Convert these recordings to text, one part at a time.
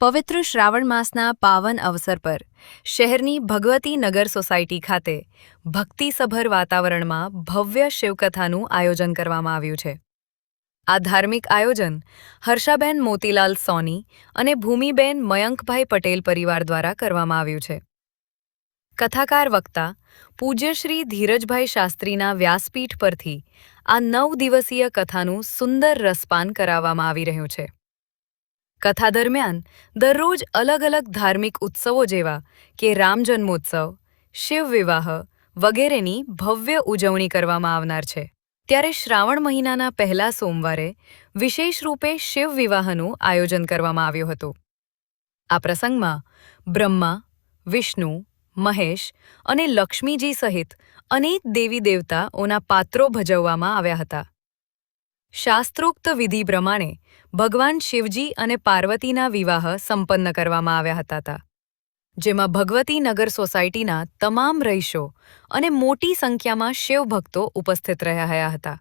પવિત્ર શ્રાવણ માસના પાવન અવસર પર શહેરની ભગવતી નગર સોસાયટી ખાતે ભક્તિસભર વાતાવરણમાં ભવ્ય શિવકથાનું આયોજન કરવામાં આવ્યું છે. આ ધાર્મિક આયોજન હર્ષાબેન મોતીલાલ સોની અને ભૂમિબેન મયંકભાઈ પટેલ પરિવાર દ્વારા કરવામાં આવ્યું છે. કથાકાર વક્તા પૂજ્ય શ્રી ધીરજભાઈ શાસ્ત્રીના વ્યાસપીઠ પરથી આ 9 દિવસીય કથાનું સુંદર રસપાન કરાવવામાં આવી રહ્યું છે. કથા દરમિયાન દરરોજ અલગ અલગ ધાર્મિક ઉત્સવો જેવા કે રામ જન્મોત્સવ, શિવ વિવાહ વગેરેની ભવ્ય ઉજવણી કરવામાં આવનાર છે. ત્યારે શ્રાવણ મહિનાના પહેલા સોમવારે વિશેષ રૂપે શિવ વિવાહનું આયોજન કરવામાં આવ્યું હતું. આ પ્રસંગમાં બ્રહ્મા, વિષ્ણુ, મહેશ અને લક્ષ્મીજી સહિત અનેક દેવી દેવતાઓના પાત્રો ભજવવામાં આવ્યા હતા. શાસ્ત્રોક્ત વિધિ પ્રમાણે ભગવાન શિવજી અને પાર્વતીના વિવાહ સંપન્ન કરવામાં આવ્યા હતા, જેમાં ભગવતી નગર સોસાયટીના તમામ રહીશો અને મોટી સંખ્યામાં શિવભક્તો ઉપસ્થિત રહ્યા હતા.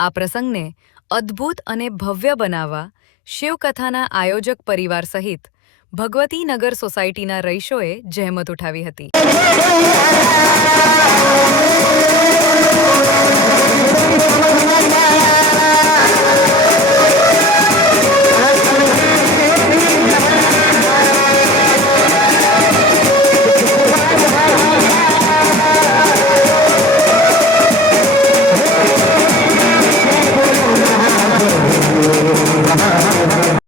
આ પ્રસંગને અદ્ભુત અને ભવ્ય બનાવવા શિવકથાના આયોજક પરિવાર સહિત ભગવતી નગર સોસાયટીના રહીશોએ જહેમત ઉઠાવી હતી.